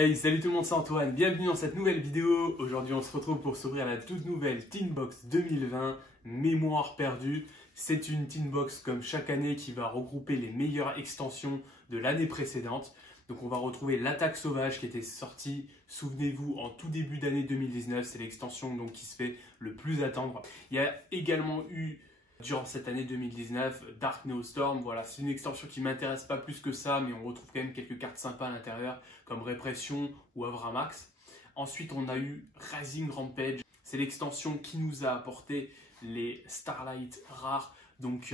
Hey, salut tout le monde, c'est Antoine, bienvenue dans cette nouvelle vidéo. Aujourd'hui on se retrouve pour s'ouvrir la toute nouvelle Tinbox 2020, Mémoire perdue. C'est une Tinbox comme chaque année qui va regrouper les meilleures extensions de l'année précédente. Donc on va retrouver l'Attaque Sauvage qui était sortie, souvenez-vous, en tout début d'année 2019. C'est l'extension donc qui se fait le plus attendre. Il y a également eu durant cette année 2019, Dark Neostorm, voilà, c'est une extension qui ne m'intéresse pas plus que ça, mais on retrouve quand même quelques cartes sympas à l'intérieur, comme Répression ou Avramax. Ensuite, on a eu Rising Rampage, c'est l'extension qui nous a apporté les Starlight rares. Donc,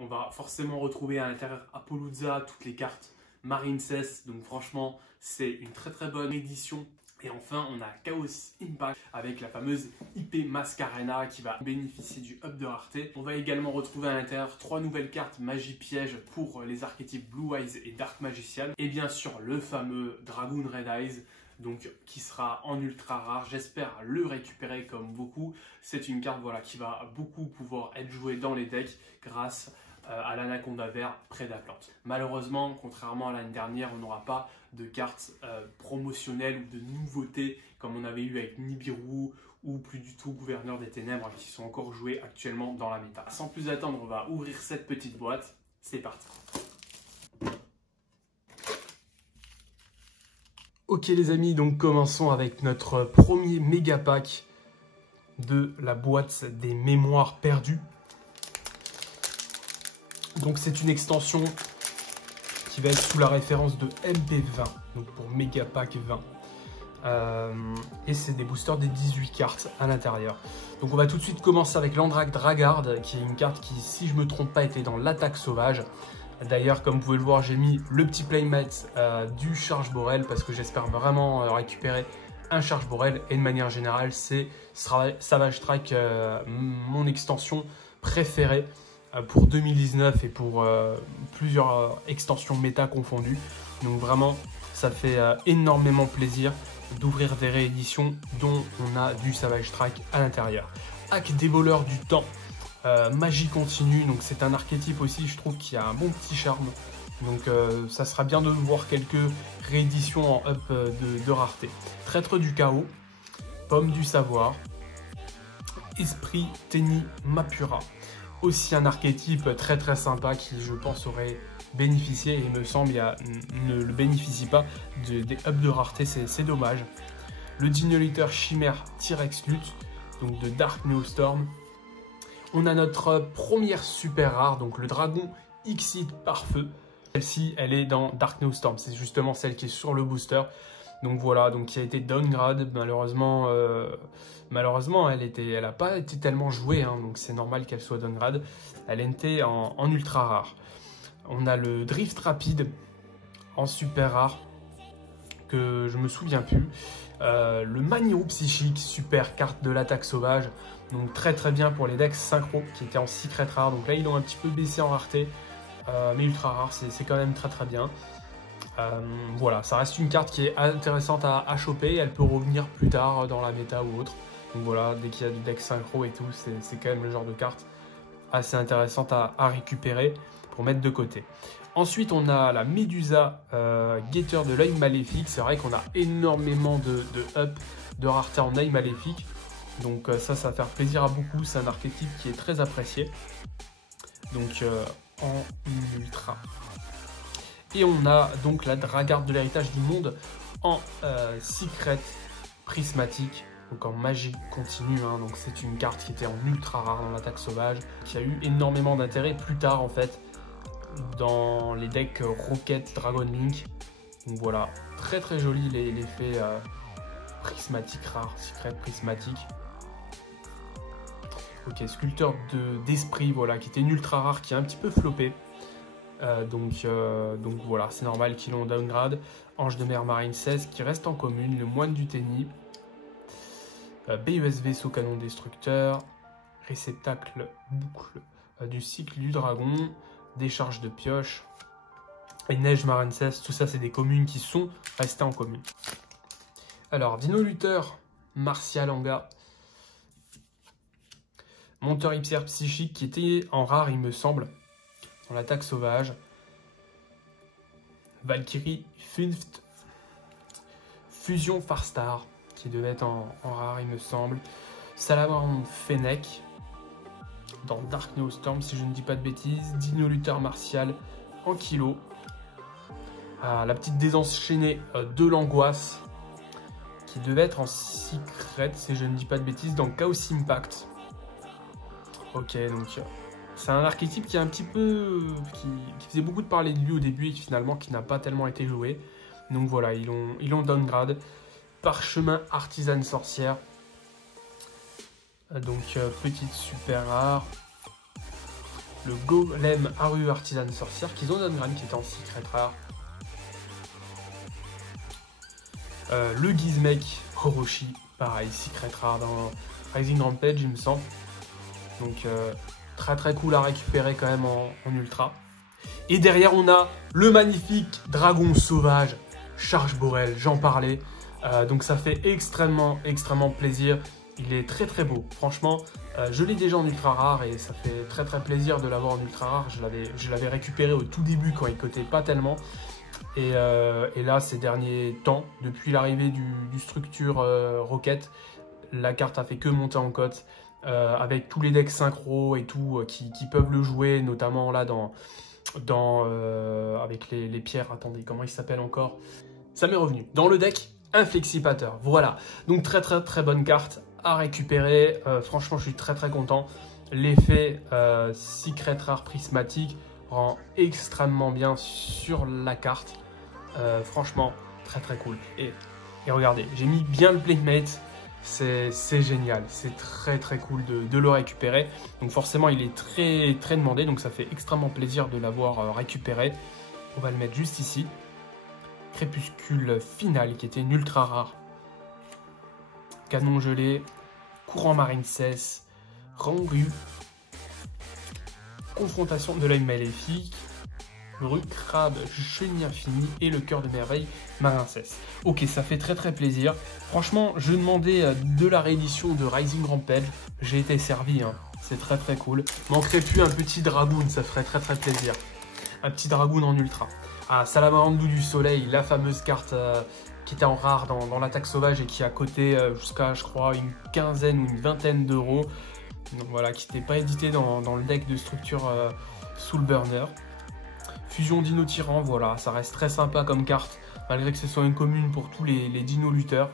on va forcément retrouver à l'intérieur Apollousa, toutes les cartes Marincess. Donc, franchement, c'est une très très bonne édition. Et enfin, on a Chaos Impact avec la fameuse IP Masquerena qui va bénéficier du up de rareté. On va également retrouver à l'intérieur 3 nouvelles cartes Magie Piège pour les archétypes Blue Eyes et Dark Magician. Et bien sûr, le fameux Dragoon Red Eyes, donc qui sera en ultra rare. J'espère le récupérer comme beaucoup. C'est une carte voilà, qui va beaucoup pouvoir être jouée dans les decks grâce à l'Anaconda Vert Prédaplante. Malheureusement, contrairement à l'année dernière, on n'aura pas de cartes promotionnelles ou de nouveautés comme on avait eu avec Nibiru ou plus du tout Gouverneur des Ténèbres qui sont encore joués actuellement dans la méta. Sans plus attendre, on va ouvrir cette petite boîte. C'est parti. Ok les amis, donc commençons avec notre premier méga pack de la boîte des mémoires perdues. Donc c'est une extension qui va être sous la référence de MP20, donc pour Mega Pack 20. Et c'est des boosters des 18 cartes à l'intérieur. Donc on va tout de suite commencer avec l'Andrak Dragard, qui est une carte qui, si je ne me trompe pas, était dans l'Attaque Sauvage. D'ailleurs, comme vous pouvez le voir, j'ai mis le petit playmate du Charge Borel parce que j'espère vraiment récupérer un Charge Borel. Et de manière générale, c'est Savage Strike, mon extension préférée pour 2019 et pour plusieurs extensions méta confondues. Donc vraiment, ça fait énormément plaisir d'ouvrir des rééditions dont on a du Savage Strike à l'intérieur. Hack des voleurs du temps, magie continue, donc c'est un archétype aussi, je trouve, qui a un bon petit charme. Donc ça sera bien de voir quelques rééditions en up de rareté. Traître du chaos, pomme du savoir, esprit Tenni Mapura. Aussi un archétype très très sympa qui je pense aurait bénéficié, et il me semble ne le bénéficie pas des ups de rareté, c'est dommage. Le Dignolator Chimère T-Rex Lutte, donc de Dark Neostorm. On a notre première super rare, donc le Dragon Xyz par feu. Celle-ci, elle est dans Dark Neostorm, c'est justement celle qui est sur le booster. Donc voilà, donc qui a été downgrade, malheureusement, elle n'a pas été tellement jouée, hein, donc c'est normal qu'elle soit downgrade. Elle était en ultra rare. On a le Drift Rapide en super rare, que je me souviens plus. Le Maniou Psychique, super carte de l'Attaque Sauvage, donc très très bien pour les decks synchro qui étaient en secret rare. Donc là, ils ont un petit peu baissé en rareté, mais ultra rare, c'est quand même très très bien. Voilà, ça reste une carte qui est intéressante à choper, elle peut revenir plus tard dans la méta ou autre. Donc voilà, dès qu'il y a du deck synchro et tout, c'est quand même le genre de carte assez intéressante à récupérer pour mettre de côté. Ensuite, on a la Médusa Guetteur de l'œil maléfique. C'est vrai qu'on a énormément de up de rareté en œil maléfique. Donc ça va faire plaisir à beaucoup, c'est un archétype qui est très apprécié. Donc en ultra. Et on a donc la Dragarde de l'héritage du monde en secret prismatique, donc en magie continue. Hein. Donc c'est une carte qui était en ultra rare dans l'Attaque Sauvage, qui a eu énormément d'intérêt plus tard en fait dans les decks Rocket Dragon Link. Donc voilà, très très joli l'effet prismatique rare, secret prismatique. Ok, sculpteur d'esprit, voilà, qui était une ultra rare, qui est un petit peu floppé. Donc voilà, c'est normal qu'ils l'ont downgrade. Ange de mer Marine 16 qui reste en commune. Le moine du Tenni. BUS vaisseau canon destructeur. Réceptacle boucle du cycle du dragon. Décharge de pioche. Et neige Marine 16. Tout ça, c'est des communes qui sont restées en commune. Alors, Dino Lutteur Martial Anga. Monteur Ipsère psychique qui était en rare, il me semble. Dans l'Attaque Sauvage. Valkyrie Funft. Fusion Farstar, qui devait être en rare, il me semble. Salamandre Fennec, dans Dark Neostorm, si je ne dis pas de bêtises. Dino Luther Martial en kilo. La petite désenchaînée de l'angoisse, qui devait être en secret, si je ne dis pas de bêtises, dans Chaos Impact. Ok, donc c'est un archétype qui est un petit peu... qui faisait beaucoup de parler de lui au début et finalement qui n'a pas tellement été joué. Donc voilà, ils l'ont downgrade. Parchemin Artisane Sorcière. Donc petite super rare. Le Golem Aru Artisane Sorcière qu'ils ont downgrade, qui était en secret rare. Le Gizmek Orochi, pareil, secret rare dans Rising Rampage, il me semble. Donc très très cool à récupérer quand même en ultra. Et derrière on a le magnifique dragon sauvage Charge Borel, j'en parlais. Donc ça fait extrêmement plaisir. Il est très très beau, franchement. Je l'ai déjà en ultra rare et ça fait très très plaisir de l'avoir en ultra rare. Je l'avais récupéré au tout début quand il cotait pas tellement. Et là, ces derniers temps, depuis l'arrivée du structure Rocket, la carte a fait que monter en cote. Avec tous les decks synchro et tout qui peuvent le jouer, notamment là avec les pierres. Attendez, comment il s'appelle encore? Ça m'est revenu. Dans le deck Inflexipateur. Voilà. Donc très bonne carte à récupérer. Franchement, je suis très content. L'effet Secret Rare Prismatique rend extrêmement bien sur la carte. Franchement, très cool. Et regardez, j'ai mis bien le Playmate. C'est génial, c'est très cool de le récupérer. Donc forcément il est très demandé, donc ça fait extrêmement plaisir de l'avoir récupéré. On va le mettre juste ici. Crépuscule Final, qui était une ultra rare. Canon gelé, courant marine cesse, Rangu, confrontation de l'œil maléfique, Crabe, Chenille Infinie et le cœur de merveille Marin cesse. Ok, ça fait très plaisir. Franchement, je demandais de la réédition de Rising Rampage. J'ai été servi, hein. C'est très cool. Manquerait plus un petit dragoon, ça ferait très plaisir. Un petit dragoon en ultra. Salamandre du Soleil, la fameuse carte qui était en rare dans l'attaque sauvage et qui a coté jusqu'à, je crois, une quinzaine ou une vingtaine d'euros. Donc voilà, qui n'était pas édité dans le deck de structure Soulburner. Fusion Dino Tyran, voilà, ça reste très sympa comme carte, malgré que ce soit une commune pour tous les Dino lutteurs,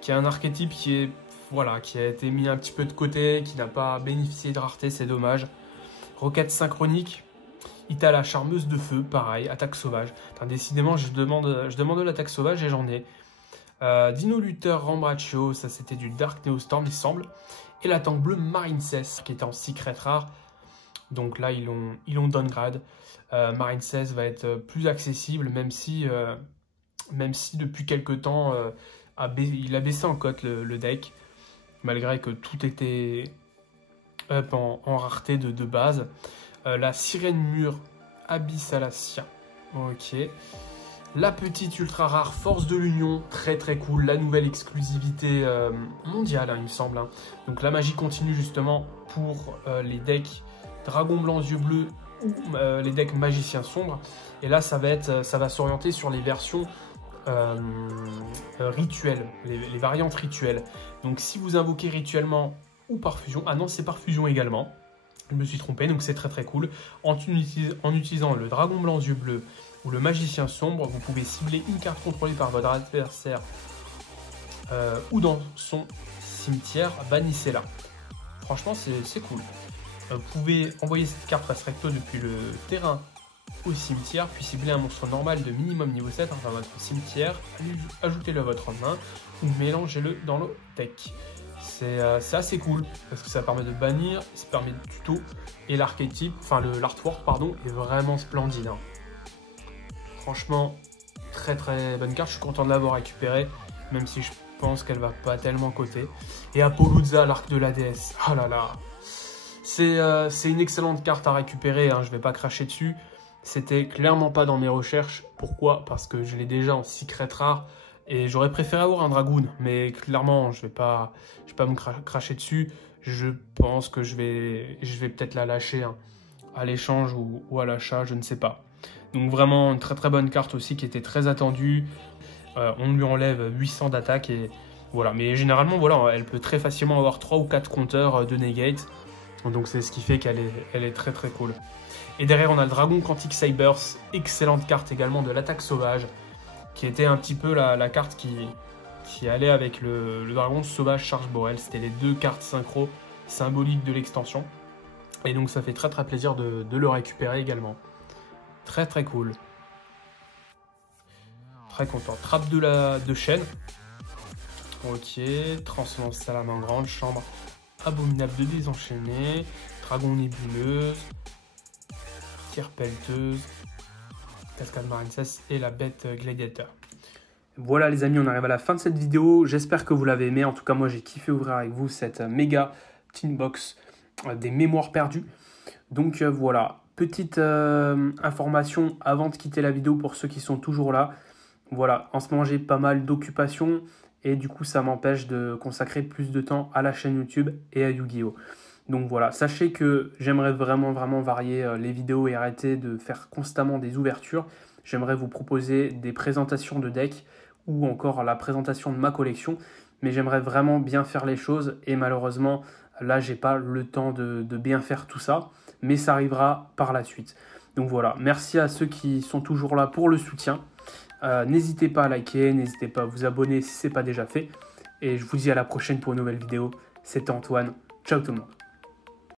qui est un archétype qui a été mis un petit peu de côté, qui n'a pas bénéficié de rareté, c'est dommage. Roquette synchronique, Itala Charmeuse de Feu, pareil, attaque sauvage. Enfin, décidément, je demande de l'attaque sauvage et j'en ai. Dino Luther Rambraccio, ça c'était du Dark Neostorm, il semble. Et la tank bleue Marine Cess, qui était en secret rare. Donc là, ils l'ont downgrade. Marine 16 va être plus accessible, même si depuis quelques temps, il a baissé en cote le deck, malgré que tout était up en rareté de base. La Sirène Mûre Abyssalacia, ok. La petite ultra rare Force de l'Union, très cool, la nouvelle exclusivité mondiale, hein, il me semble. Hein. Donc la magie continue justement pour les decks Dragon Blanc Yeux Bleus ou les decks Magicien Sombre. Et là, ça va s'orienter sur les versions rituelles, les variantes rituelles. Donc si vous invoquez rituellement ou par fusion, ah non, c'est par fusion également. Je me suis trompé, donc c'est très cool. En utilisant le Dragon Blanc Yeux Bleus ou le Magicien Sombre, vous pouvez cibler une carte contrôlée par votre adversaire ou dans son cimetière, bannissez-la. Franchement, c'est cool. Vous pouvez envoyer cette carte Res Recto depuis le terrain au cimetière, puis cibler un monstre normal de minimum niveau 7 dans votre cimetière, ajoutez-le à votre main ou mélangez-le dans le deck. C'est assez cool parce que ça permet de bannir, ça permet de tuto et l'archétype, enfin l'artwork pardon, est vraiment splendide. Hein. Franchement, très bonne carte, je suis content de l'avoir récupérée, même si je pense qu'elle va pas tellement coter. Et Apollousa, l'arc de la déesse, oh là là, c'est une excellente carte à récupérer, hein, je vais pas cracher dessus. C'était clairement pas dans mes recherches. Pourquoi? Parce que je l'ai déjà en secret rare et j'aurais préféré avoir un dragoon, mais clairement je vais pas me cracher dessus. Je pense que je vais peut-être la lâcher hein, à l'échange ou à l'achat, je ne sais pas. Donc vraiment une très bonne carte aussi qui était très attendue. on lui enlève 800 d'attaque et voilà. Mais généralement, voilà, elle peut très facilement avoir 3 ou 4 compteurs de negate. Donc c'est ce qui fait qu'elle est très très cool. Et derrière, on a le Dragon Quantic Cybers, excellente carte également de l'attaque sauvage, qui était un petit peu la carte qui allait avec le Dragon Sauvage Charge Borel. C'était les 2 cartes synchro symboliques de l'extension. Et donc ça fait très très plaisir de le récupérer également. Très très cool. Très content. Trappe de chaîne. Ok. Transcendance Salamandre Grande. Chambre abominable de désenchaîner. Dragon nébuleuse. Tire pelleteuse. Cascade Marincess et la bête Gladiator. Voilà les amis, on arrive à la fin de cette vidéo. J'espère que vous l'avez aimé. En tout cas, moi j'ai kiffé ouvrir avec vous cette méga tin box des mémoires perdues. Donc voilà, petite information avant de quitter la vidéo pour ceux qui sont toujours là. Voilà, en ce moment j'ai pas mal d'occupations et du coup ça m'empêche de consacrer plus de temps à la chaîne YouTube et à Yu-Gi-Oh! Donc voilà, sachez que j'aimerais vraiment varier les vidéos et arrêter de faire constamment des ouvertures. J'aimerais vous proposer des présentations de decks ou encore la présentation de ma collection. Mais j'aimerais vraiment bien faire les choses et malheureusement, là, j'ai pas le temps de bien faire tout ça. Mais ça arrivera par la suite. Donc voilà, merci à ceux qui sont toujours là pour le soutien. N'hésitez pas à liker, n'hésitez pas à vous abonner si ce n'est pas déjà fait. Et je vous dis à la prochaine pour une nouvelle vidéo. C'était Antoine. Ciao tout le monde.